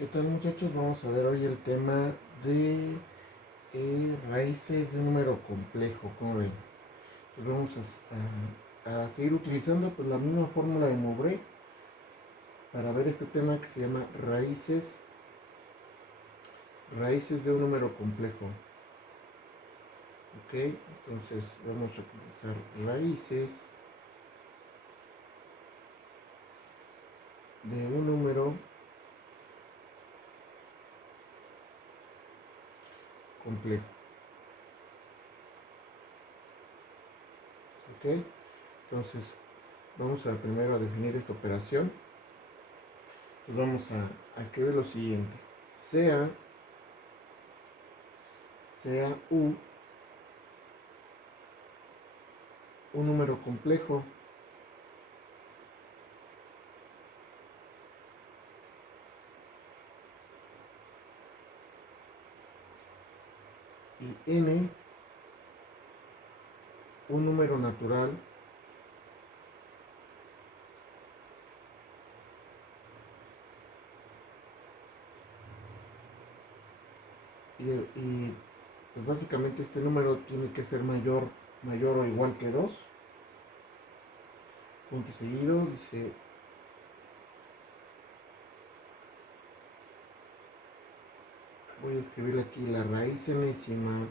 ¿Qué tal, muchachos? Vamos a ver hoy el tema de raíces de un número complejo. ¿Cómo ven? Pues vamos a seguir utilizando pues, la misma fórmula de Mowbray para ver este tema que se llama raíces de un número complejo. Ok, entonces vamos a utilizar raíces de un número complejo. Ok, entonces vamos a primero a definir esta operación. Pues vamos a escribir lo siguiente: sea u un número complejo y n un número natural y pues básicamente este número tiene que ser mayor o igual que 2. Punto seguido, dice voy a escribir aquí la raíz enésima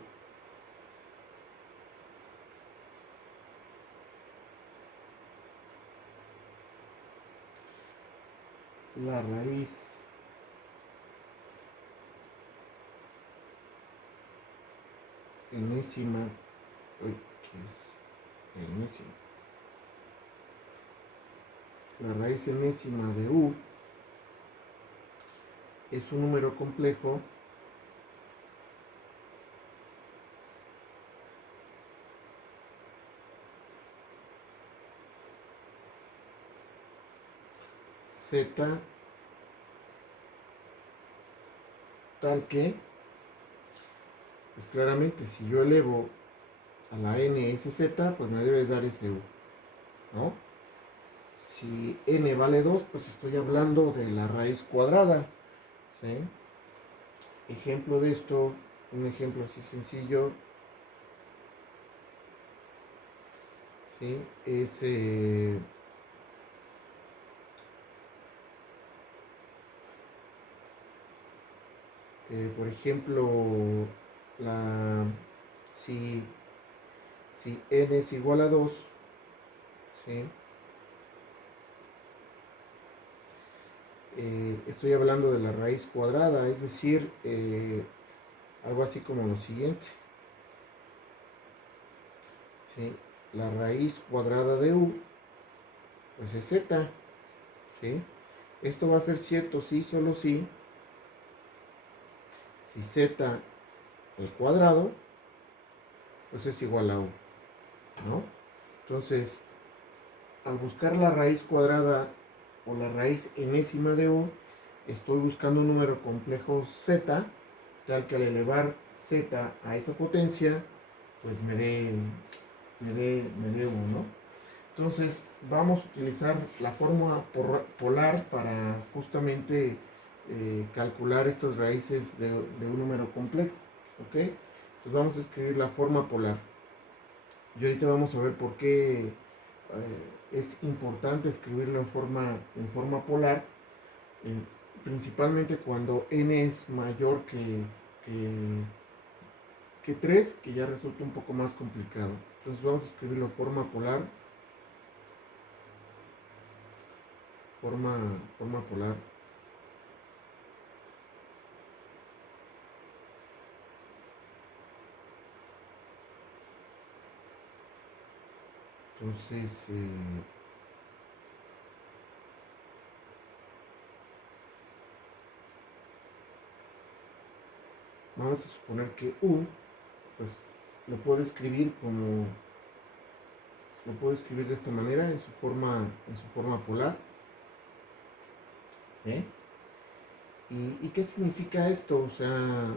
la raíz enésima ¿qué es? Enésima. La raíz enésima de u es un número complejo z tal que, pues claramente si yo elevo a la n sz, pues me debe dar ese u, ¿no? Si n vale 2, pues estoy hablando de la raíz cuadrada, ¿sí? Ejemplo de esto, un ejemplo así sencillo, ¿sí? Es, por ejemplo, la, si, si n es igual a 2, ¿sí? Estoy hablando de la raíz cuadrada, es decir, algo así como lo siguiente, ¿sí? La raíz cuadrada de u, pues es z, ¿sí? Esto va a ser cierto si, solo si z al cuadrado, pues es igual a u, ¿no? Entonces, al buscar la raíz cuadrada o la raíz enésima de u, estoy buscando un número complejo z, tal que al elevar z a esa potencia, pues me dé u, ¿no? Entonces, vamos a utilizar la fórmula polar para justamente calcular estas raíces de un número complejo, ¿ok? Entonces vamos a escribir la forma polar. Y ahorita vamos a ver por qué es importante escribirlo en forma polar, principalmente cuando n es mayor que 3, que ya resulta un poco más complicado. Entonces vamos a escribirlo en forma polar, forma polar. Entonces, vamos a suponer que u, pues lo puedo escribir de esta manera, en su forma polar. ¿Sí? ¿Y qué significa esto? O sea,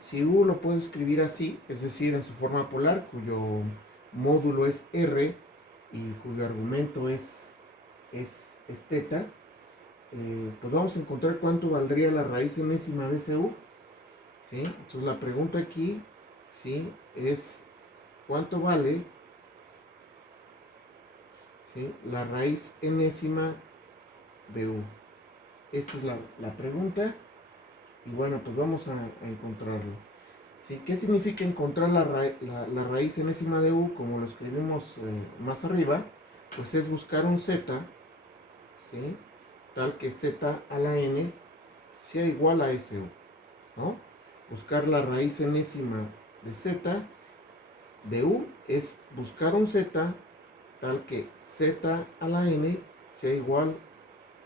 si u lo puedo escribir así, es decir, en su forma polar, cuyo módulo es r y cuyo argumento es θ, pues vamos a encontrar cuánto valdría la raíz enésima de ese u. ¿Sí? Entonces la pregunta aquí, ¿sí?, es cuánto vale, ¿sí?, la raíz enésima de u. Esta es la pregunta. Y bueno, pues vamos a encontrarlo. ¿Sí? ¿Qué significa encontrar la raíz enésima de u? Como lo escribimos más arriba, pues es buscar un z, ¿sí?, tal que z a la n sea igual a su, ¿no? Buscar la raíz enésima de z de u es buscar un z tal que z a la n sea igual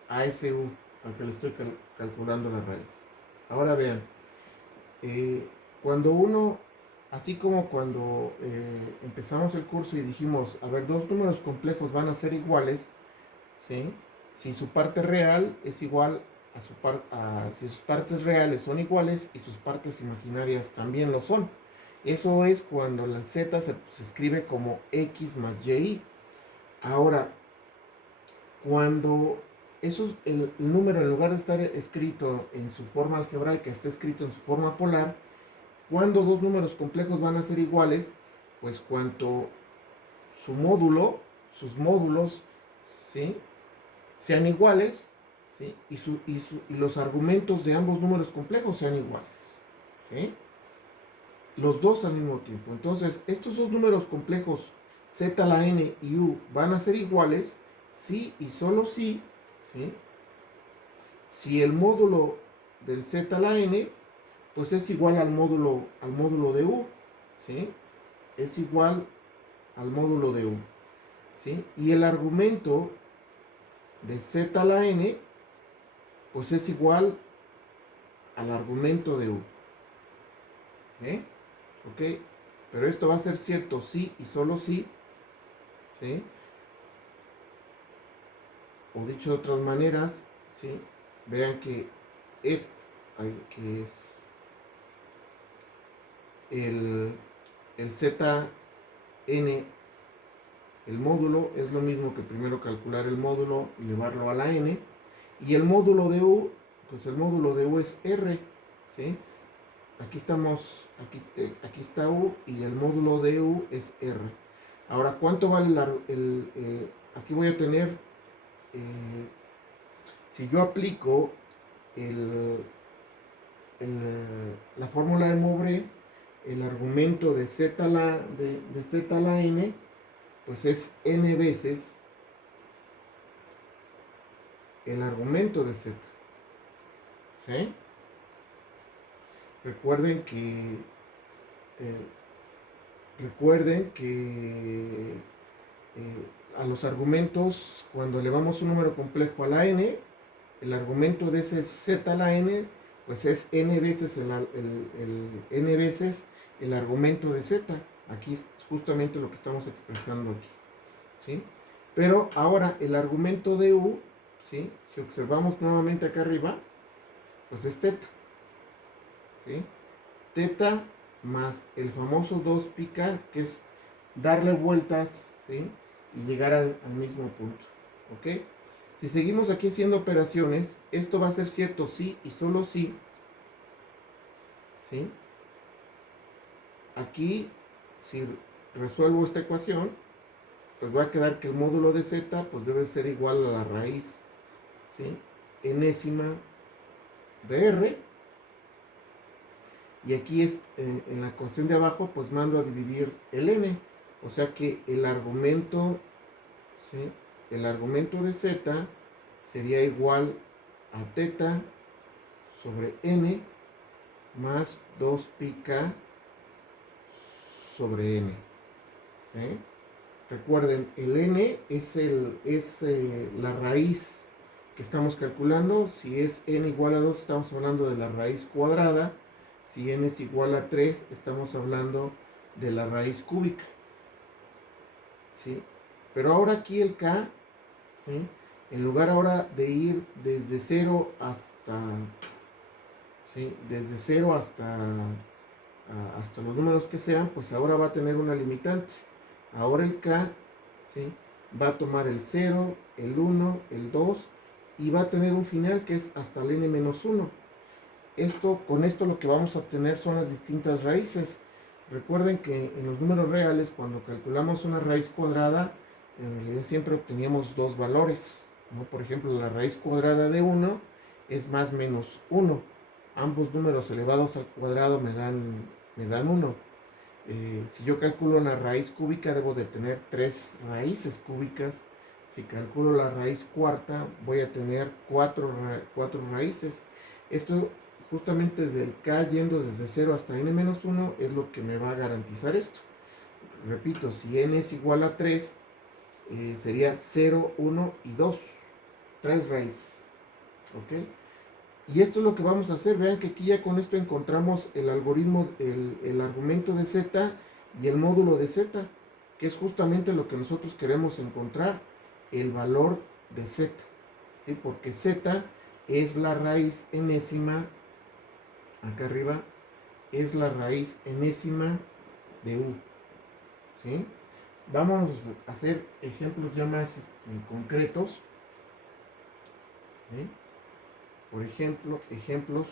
a su, al que le estoy calculando la raíz. Ahora vean, cuando uno, así como cuando empezamos el curso y dijimos, a ver, dos números complejos van a ser iguales, ¿sí?, si su parte real es igual a si sus partes reales son iguales y sus partes imaginarias también lo son. Eso es cuando la z se escribe como x más y. Ahora, cuando el número, en lugar de estar escrito en su forma algebraica, está escrito en su forma polar, cuando dos números complejos van a ser iguales, pues cuanto su módulo, sus módulos, ¿sí?, sean iguales, ¿sí?, y los argumentos de ambos números complejos sean iguales, ¿sí?, los dos al mismo tiempo. Entonces, estos dos números complejos, z a la n y u, van a ser iguales si y solo si, ¿sí?, si el módulo del z a la n, pues es igual al módulo de u, ¿sí?, es igual al módulo de u, ¿sí?, y el argumento de z a la n, pues es igual al argumento de u, ¿sí? ¿Ok? Pero esto va a ser cierto si y solo si, ¿sí? O dicho de otras maneras, ¿sí?, vean que es el zn, el módulo, es lo mismo que primero calcular el módulo y llevarlo a la n. Y el módulo de u, pues el módulo de u es r, ¿sí? Aquí está u y el módulo de u es r. Ahora, ¿cuánto vale aquí voy a tener, si yo aplico la fórmula de Mowbray, el argumento de z a la n, pues es n veces el argumento de z, ¿sí? Recuerden que a los argumentos, cuando elevamos un número complejo a la n, el argumento de ese z a la n, pues es n veces n veces el argumento de z. Aquí es justamente lo que estamos expresando aquí, ¿sí? Pero ahora el argumento de u, ¿sí?, si observamos nuevamente acá arriba, pues es teta, ¿sí? Teta más el famoso 2πk, que es darle vueltas, ¿sí?, y llegar al mismo punto, ¿ok? Si seguimos aquí haciendo operaciones, esto va a ser cierto si y solo si, ¿sí? Aquí, si resuelvo esta ecuación, pues va a quedar que el módulo de z, pues debe ser igual a la raíz, ¿sí?, enésima de r. Y aquí en la ecuación de abajo, pues mando a dividir el n. O sea que el argumento, ¿sí?, el argumento de z sería igual a teta sobre n más 2πk sobre n, ¿sí? Recuerden, el n es la raíz que estamos calculando. Si es n igual a 2, estamos hablando de la raíz cuadrada. Si n es igual a 3, estamos hablando de la raíz cúbica, ¿sí? Pero ahora aquí el k, ¿sí?, en lugar ahora de ir desde 0 hasta, ¿sí?, desde 0 hasta los números que sean, pues ahora va a tener una limitante. Ahora el k, ¿sí?, va a tomar el 0, el 1, el 2 y va a tener un final que es hasta el n-1. Con esto lo que vamos a obtener son las distintas raíces. Recuerden que en los números reales, cuando calculamos una raíz cuadrada, en realidad siempre obteníamos dos valores, ¿no? Por ejemplo, la raíz cuadrada de 1 es más menos 1. Ambos números elevados al cuadrado me dan 1. Si yo calculo una raíz cúbica, debo de tener 3 raíces cúbicas. Si calculo la raíz cuarta, voy a tener 4 raíces. Esto justamente desde el k yendo desde 0 hasta n-1 es lo que me va a garantizar esto. Repito, si n es igual a 3, sería 0, 1 y 2. 3 raíces. ¿Ok? Y esto es lo que vamos a hacer. Vean que aquí ya con esto encontramos el algoritmo, el argumento de z y el módulo de z, que es justamente lo que nosotros queremos encontrar, el valor de z, ¿sí? Porque z es la raíz enésima, acá arriba, es la raíz enésima de u, ¿sí? Vamos a hacer ejemplos ya más concretos, ¿sí? Por ejemplo, ejemplos.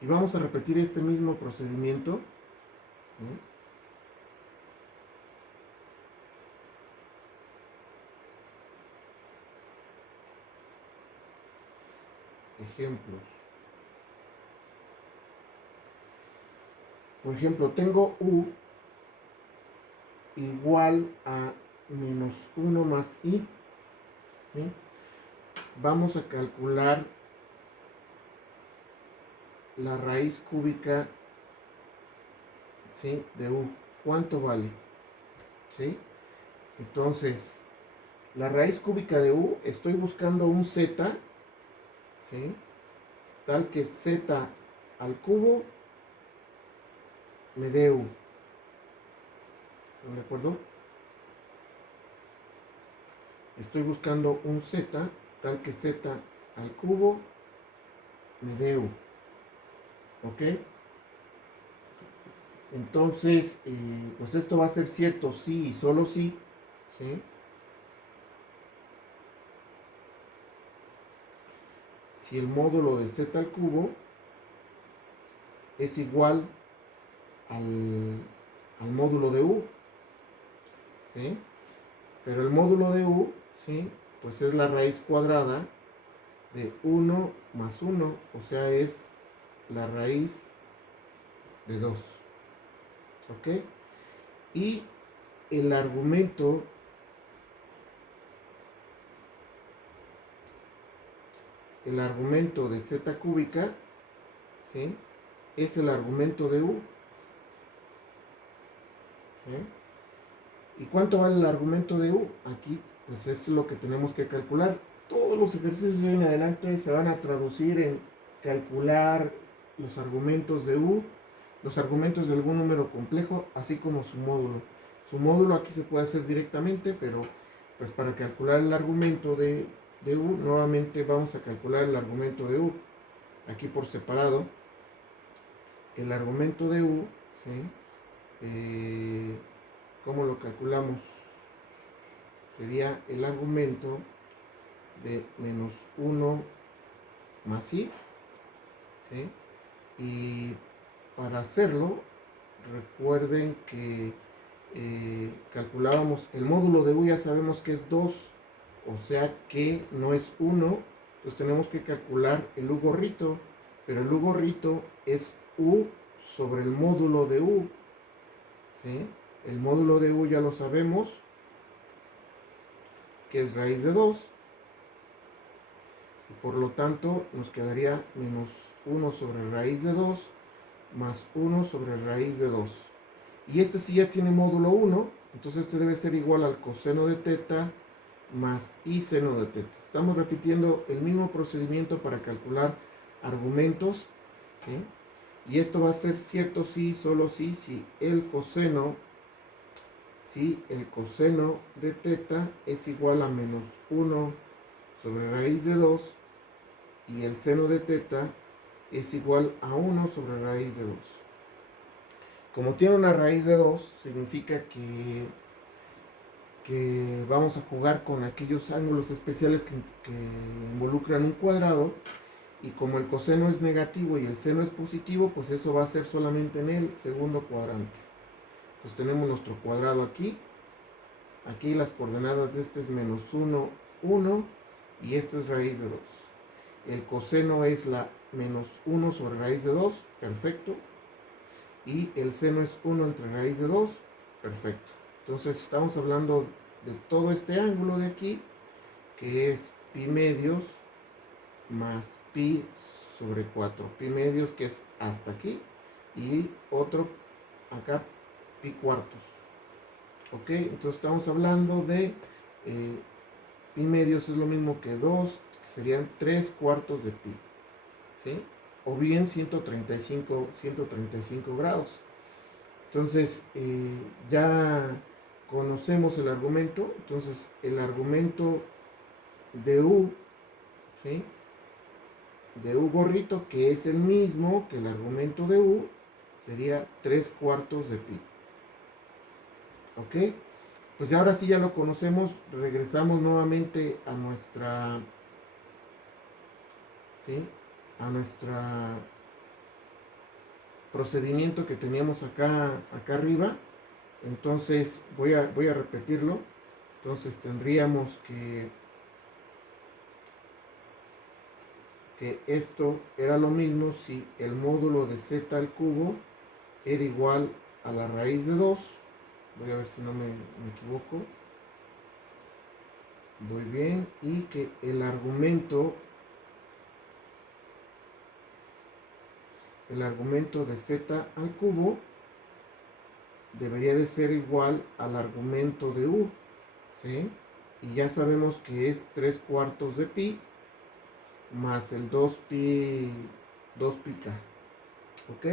Y vamos a repetir este mismo procedimiento, ¿sí? Ejemplos. Por ejemplo, tengo u igual a menos 1 más i, ¿sí? Vamos a calcular la raíz cúbica, ¿sí?, de u. ¿Cuánto vale? ¿Sí? Entonces, la raíz cúbica de u, estoy buscando un z, ¿sí?, tal que z al cubo me dé u. ¿De acuerdo? Estoy buscando un z tal que z al cubo me dé u. ¿Ok? Entonces, pues esto va a ser cierto sí y solo sí, ¿sí? Si el módulo de z al cubo es igual al módulo de u, ¿sí? Pero el módulo de u, ¿sí?, pues es la raíz cuadrada de 1 más 1, o sea, es la raíz de 2. ¿Ok? Y el argumento de z cúbica, ¿sí?, es el argumento de u, ¿sí? ¿Y cuánto vale el argumento de u? Aquí pues es lo que tenemos que calcular. Todos los ejercicios de hoy en adelante se van a traducir en calcular los argumentos de u, los argumentos de algún número complejo, así como su módulo. Su módulo aquí se puede hacer directamente, pero pues para calcular el argumento de u, nuevamente vamos a calcular el argumento de u. Aquí por separado, el argumento de u, ¿sí? ¿Cómo lo calculamos? Sería el argumento de menos 1 más i, ¿sí? Y para hacerlo, recuerden que calculábamos el módulo de u, ya sabemos que es 2, o sea que no es 1, entonces tenemos que calcular el u gorrito, pero el u gorrito es u sobre el módulo de u, ¿sí? El módulo de u ya lo sabemos, que es raíz de 2, y por lo tanto nos quedaría menos 1 sobre raíz de 2 más 1 sobre raíz de 2. Y este sí ya tiene módulo 1, entonces este debe ser igual al coseno de teta más i seno de teta. Estamos repitiendo el mismo procedimiento para calcular argumentos, ¿sí? Y esto va a ser cierto sí, solo sí, si el coseno de teta es igual a menos 1 sobre raíz de 2 y el seno de teta es igual a 1 sobre raíz de 2. Como tiene una raíz de 2, significa que que vamos a jugar con aquellos ángulos especiales que involucran un cuadrado, y como el coseno es negativo y el seno es positivo, pues eso va a ser solamente en el segundo cuadrante. Pues tenemos nuestro cuadrado aquí. Aquí las coordenadas de este es menos 1, 1, y esto es raíz de 2. El coseno es la menos 1 sobre raíz de 2, perfecto. Y el seno es 1 entre raíz de 2, perfecto. Entonces estamos hablando de todo este ángulo de aquí, que es pi medios más pi sobre 4. Pi medios, que es hasta aquí, y otro acá, pi cuartos. Ok, entonces estamos hablando de pi medios es lo mismo que 2, que serían 3 cuartos de pi, ¿sí? O bien 135 grados. Entonces, ya conocemos el argumento. Entonces, el argumento de U, ¿sí? De U gorrito, que es el mismo que el argumento de U, sería 3 cuartos de pi. ¿Ok? Pues ya ahora sí ya lo conocemos. Regresamos nuevamente a nuestra, ¿sí? A nuestra procedimiento que teníamos acá arriba. Entonces voy a repetirlo. Entonces tendríamos que esto era lo mismo si el módulo de z al cubo era igual a la raíz de 2. Voy a ver si no me equivoco. Muy bien. Y que el argumento de z al cubo debería de ser igual al argumento de u, ¿sí? Y ya sabemos que es 3 cuartos de pi más el 2pi k. ¿Ok?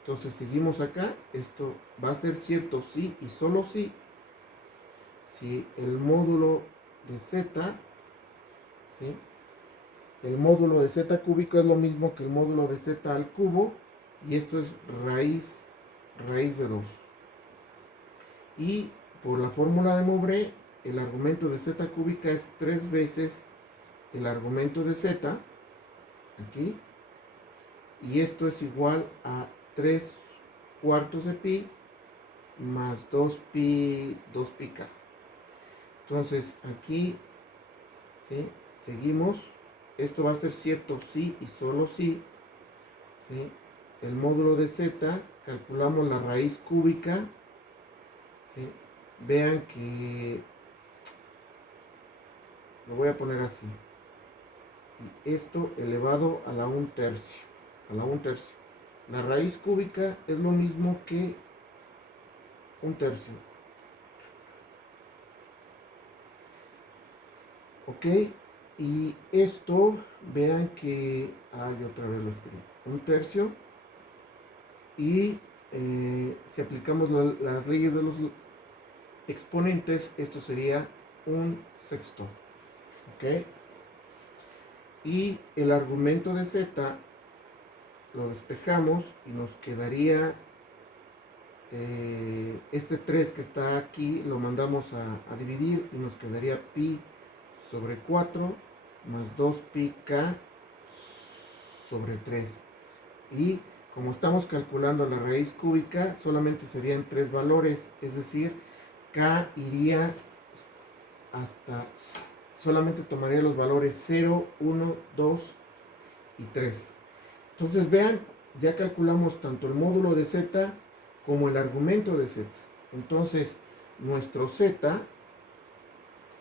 Entonces seguimos acá. Esto va a ser cierto si y solo si el módulo de z, ¿sí? El módulo de z cúbico es lo mismo que el módulo de z al cubo, y esto es raíz de 2. Y por la fórmula de Mowbray, el argumento de z cúbica es 3 veces el argumento de z, aquí, y esto es igual a 3 cuartos de pi más 2pi k. Entonces aquí, ¿sí? Seguimos. Esto va a ser cierto si y solo si, ¿sí? El módulo de z, calculamos la raíz cúbica, ¿sí? Vean que lo voy a poner así. Y esto elevado a la 1/3. La raíz cúbica es lo mismo que 1/3. Ok, y esto, vean que, yo otra vez lo escribí, 1/3. Y si aplicamos las leyes de los exponentes, esto sería 1/6. Ok, y el argumento de z lo despejamos y nos quedaría este 3 que está aquí, lo mandamos a dividir y nos quedaría pi sobre 4 más 2pi k sobre 3. Y como estamos calculando la raíz cúbica, solamente serían 3 valores, es decir, k iría hasta, solamente tomaría los valores 0, 1, 2 y 3. Entonces vean, ya calculamos tanto el módulo de z como el argumento de z. Entonces nuestro z,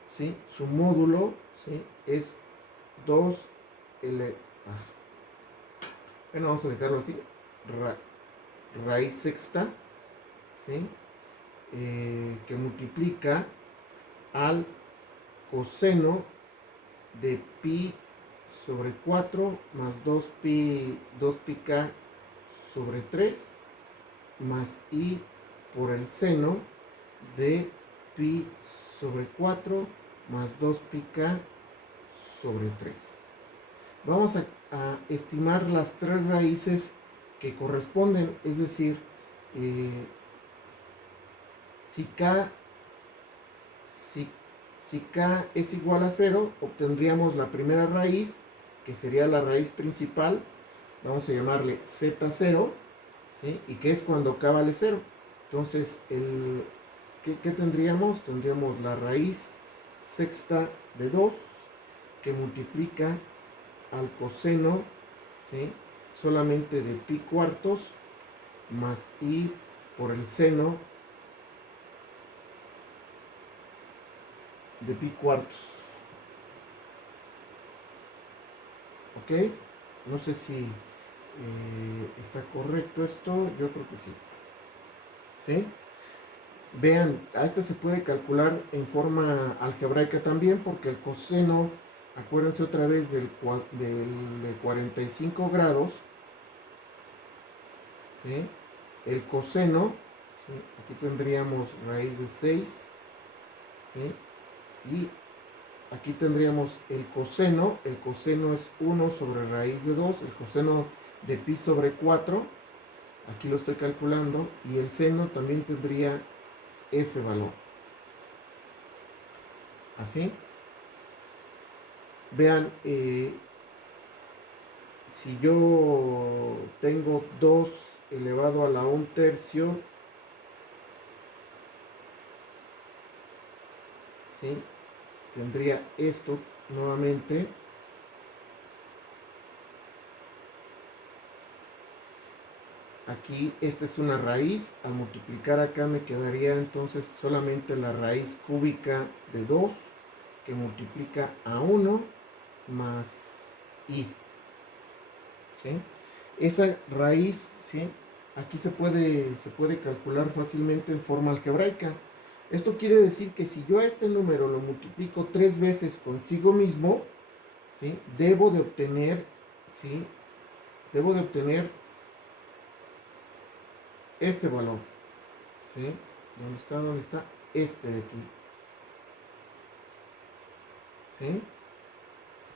¿sí? Su módulo, ¿sí? Es 2L. Bueno, vamos a dejarlo así. Raíz sexta, ¿sí? Que multiplica al coseno de pi sobre 4 más 2pi k sobre 3 más i por el seno de pi sobre 4 más 2pi k sobre 3. Vamos a estimar las 3 raíces que corresponden, es decir, si k Si k es igual a 0, obtendríamos la primera raíz, que sería la raíz principal, vamos a llamarle z0, ¿sí? Y que es cuando k vale 0. Entonces, ¿qué tendríamos? Tendríamos la raíz sexta de 2, que multiplica al coseno, ¿sí? Solamente de pi cuartos más i por el seno de pi cuartos. ¿Ok? No sé si está correcto esto. Yo creo que sí. ¿Sí? Vean, a esta se puede calcular en forma algebraica también, porque el coseno, acuérdense otra vez de 45 grados, ¿sí? El coseno, ¿sí? Aquí tendríamos raíz de 6, ¿sí? Y aquí tendríamos el coseno es 1 sobre raíz de 2, el coseno de pi sobre 4, aquí lo estoy calculando, y el seno también tendría ese valor. Así. Vean, si yo tengo 2 elevado a la 1/3, ¿sí? Tendría esto nuevamente. Aquí esta es una raíz, al multiplicar acá me quedaría entonces solamente la raíz cúbica de 2, que multiplica a 1 más i, ¿sí? Esa raíz, ¿sí? Aquí se puede calcular fácilmente en forma algebraica. Esto quiere decir que si yo a este número lo multiplico 3 veces consigo mismo, ¿sí? Debo de obtener, ¿sí? Debo de obtener este valor, ¿sí? ¿Dónde está? ¿Dónde está? Este de aquí, ¿sí?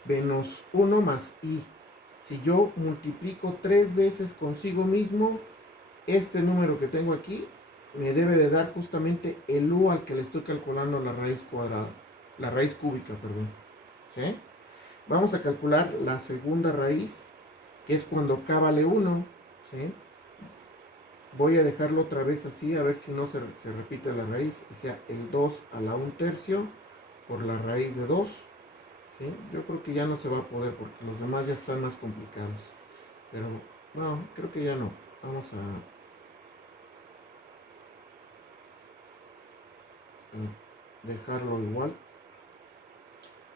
Menos 1 más i. Si yo multiplico 3 veces consigo mismo, este número que tengo aquí me debe de dar justamente el u al que le estoy calculando la raíz cuadrada, la raíz cúbica, perdón, ¿sí? Vamos a calcular la segunda raíz, que es cuando k vale 1, ¿sí? Voy a dejarlo otra vez así, a ver si no se repite la raíz, y sea el 2 a la 1/3 por la raíz de 2, ¿sí? Yo creo que ya no se va a poder porque los demás ya están más complicados. Pero no, creo que ya no. Vamos a dejarlo igual.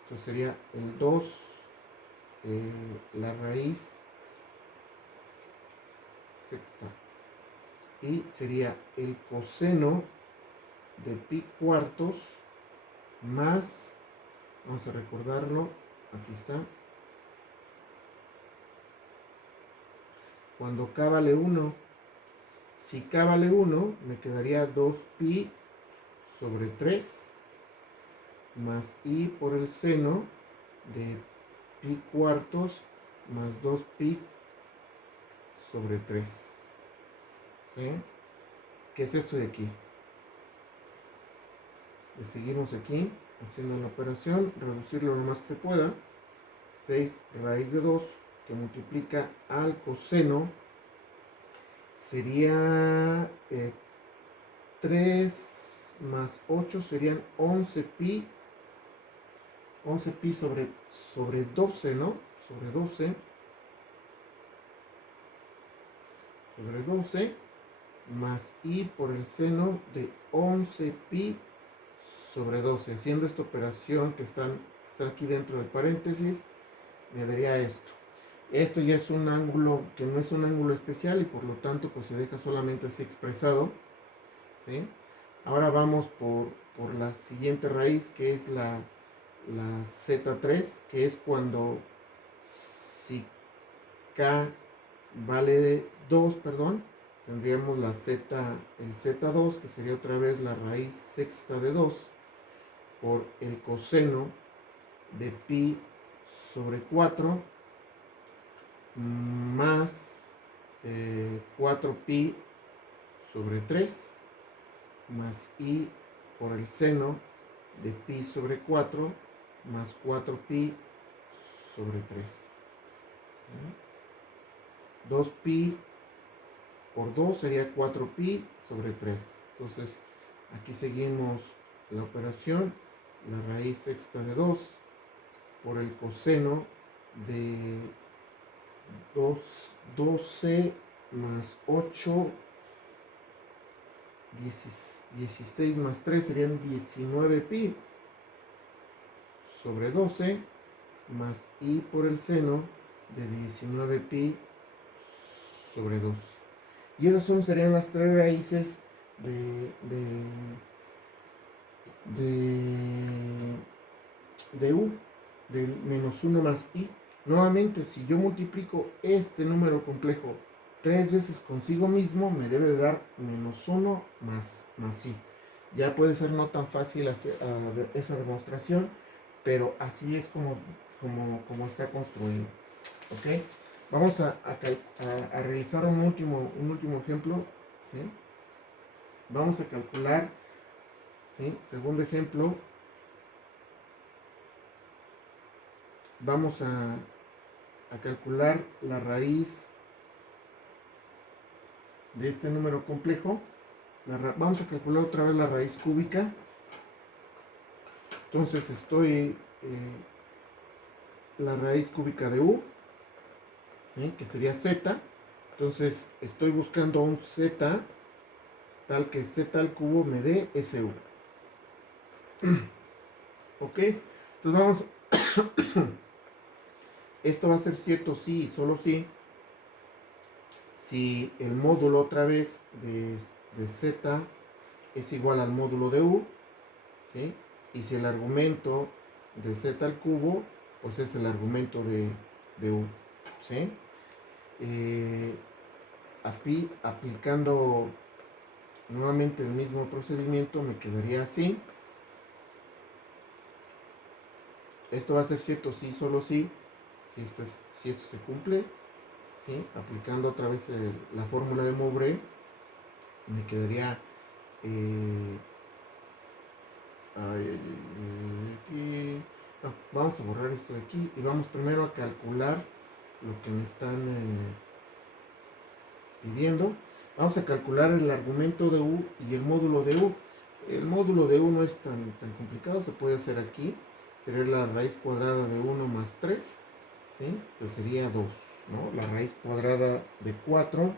Entonces sería el 2, la raíz sexta. Y sería el coseno de pi cuartos más, vamos a recordarlo, aquí está. Cuando k vale 1, si k vale 1, me quedaría 2pi sobre 3 más i por el seno de pi cuartos más 2pi sobre 3. ¿Sí? ¿Qué es esto de aquí? Le seguimos aquí haciendo la operación, reducirlo lo más que se pueda. 6 raíz de 2 que multiplica al coseno sería 3 más 8 serían 11pi. 11pi sobre 12, ¿no? Sobre 12. Sobre 12 más i por el seno de 11pi sobre 12. Haciendo esta operación que está aquí dentro del paréntesis, me daría esto. Esto ya es un ángulo que no es un ángulo especial y por lo tanto pues se deja solamente así expresado, ¿sí? Ahora vamos por la siguiente raíz, que es la z3, que es cuando si k vale de 2, perdón, tendríamos el z2, que sería otra vez la raíz sexta de 2 por el coseno de pi sobre 4 más 4pi sobre 3 más i por el seno de pi sobre 4 más 4pi sobre 3. 2pi por 2 sería 4pi sobre 3. Entonces, aquí seguimos la operación. La raíz sexta de 2 por el coseno de 12 más 8, 16 más 3 serían 19pi sobre 12 más i por el seno de 19pi sobre 2. Y esas serían las tres raíces de u, del menos 1 más i. Nuevamente, si yo multiplico este número complejo 3 veces consigo mismo, me debe de dar menos 1 más i. Ya puede ser no tan fácil hacer, esa demostración, pero así es como está construido. ¿Ok? Vamos a realizar un último ejemplo. ¿Sí? Vamos a calcular, ¿sí? Segundo ejemplo, vamos a calcular la raíz de este número complejo. Vamos a calcular otra vez la raíz cúbica. Entonces estoy la raíz cúbica de u, ¿sí? Que sería z. Entonces estoy buscando un z tal que z al cubo me dé su. Ok, entonces vamos. Esto va a ser cierto sí y solo sí si el módulo otra vez de z es igual al módulo de u, ¿sí? Y si el argumento de z al cubo, pues es el argumento de u, ¿sí? Aplicando nuevamente el mismo procedimiento, me quedaría así. Esto va a ser cierto sí, solo sí, si esto se cumple, ¿sí? Aplicando otra vez la fórmula de Mowbray, me quedaría aquí. No, vamos a borrar esto de aquí y vamos primero a calcular lo que me están pidiendo. Vamos a calcular el argumento de u y el módulo de u. El módulo de u no es tan complicado, se puede hacer aquí. Sería la raíz cuadrada de 1 más 3, ¿sí? Pues sería 2, ¿no? La raíz cuadrada de 4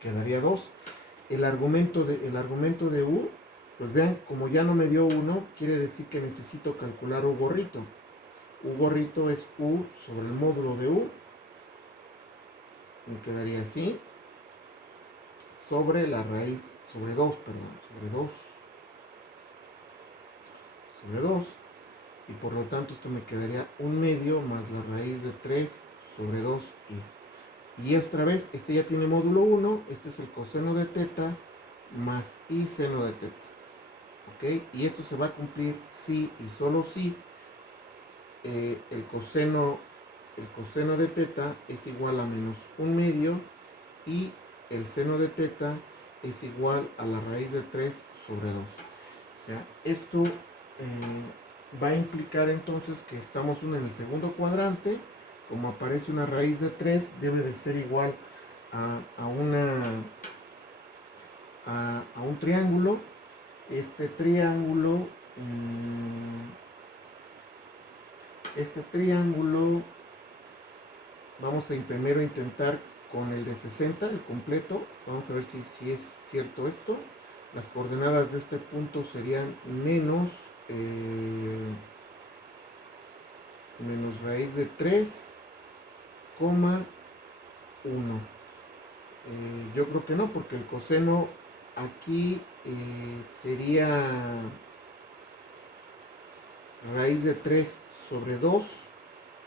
quedaría 2. El argumento de u, pues vean, como ya no me dio 1, quiere decir que necesito calcular u gorrito. U gorrito es u sobre el módulo de u, me quedaría así, sobre la raíz, sobre 2, perdón, sobre 2, y por lo tanto esto me quedaría 1 medio más la raíz de 3 sobre 2i. Y otra vez, este ya tiene módulo 1, este es el coseno de teta más i seno de teta. ¿Ok? Y esto se va a cumplir si y solo si el coseno de teta es igual a menos 1 medio y el seno de teta es igual a la raíz de 3 sobre 2. O sea, esto va a implicar entonces que estamos en el segundo cuadrante. Como aparece una raíz de 3, debe de ser igual a un triángulo. Este triángulo vamos a primero intentar con el de 60, el completo. Vamos a ver si es cierto esto. Las coordenadas de este punto serían menos raíz de 3, 1. Yo creo que no, porque el coseno aquí sería raíz de 3 sobre 2,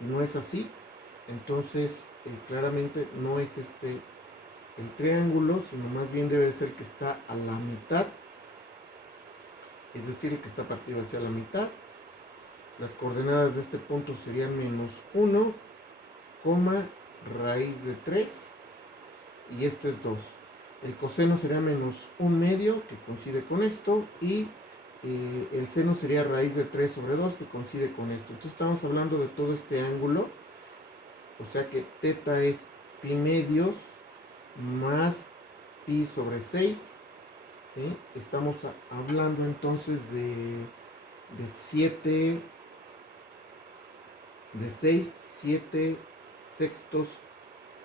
no es así. Entonces claramente no es este el triángulo, sino más bien debe ser que está a la mitad, es decir, el que está partido hacia la mitad. Las coordenadas de este punto serían menos 1, raíz de 3, y esto es 2. El coseno sería menos 1 medio, que coincide con esto, y el seno sería raíz de 3 sobre 2 que coincide con esto. Entonces estamos hablando de todo este ángulo, o sea que teta es pi medios más pi sobre 6, ¿sí? Estamos hablando entonces de 7, de 6, 7 sextos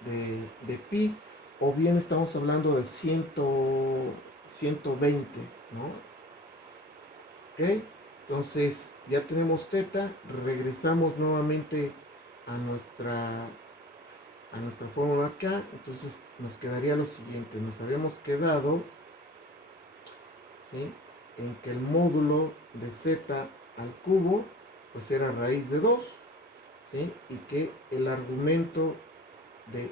de pi, o bien estamos hablando de 120, ¿no? ¿Ok? Entonces ya tenemos teta, regresamos nuevamente a nuestra fórmula acá, entonces nos quedaría lo siguiente, nos habíamos quedado, ¿sí?, en que el módulo de z al cubo pues era raíz de 2, ¿sí?, y que el argumento de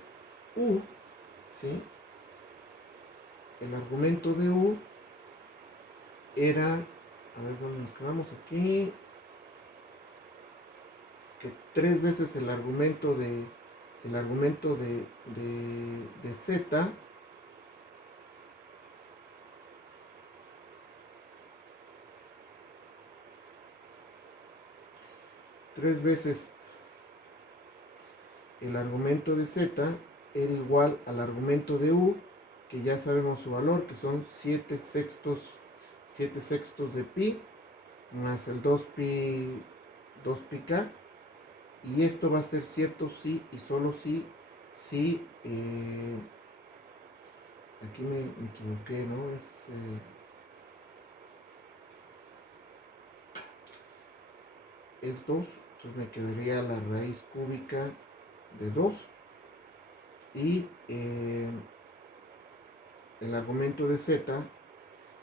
u, ¿sí?, el argumento de u era, a ver dónde nos quedamos aquí, que 3 veces el argumento de z, tres veces el argumento de z era igual al argumento de u, que ya sabemos su valor, que son 7 sextos de pi, más el 2pi k, y esto va a ser cierto si y solo si, aquí me equivoqué, ¿no? Es 2, entonces me quedaría la raíz cúbica de 2, y el argumento de z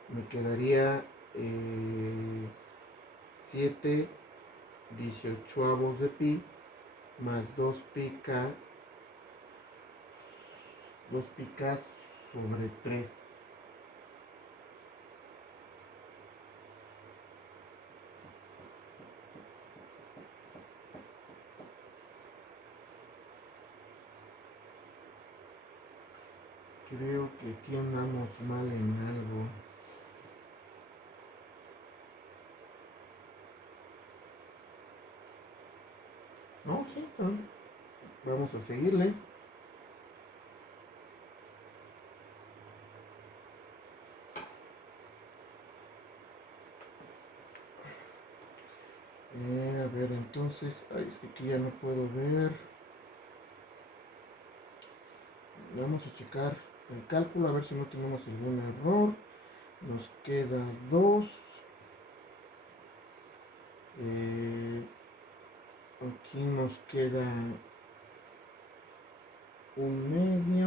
me quedaría 7 18avos de pi más 2pi k sobre 3. Creo que aquí andamos mal en algo. No, sí, vamos a seguirle. A ver, entonces, ay, es que aquí ya no puedo ver. Vamos a checar el cálculo a ver si no tenemos algún error. Nos queda 2. Aquí nos queda 1 medio.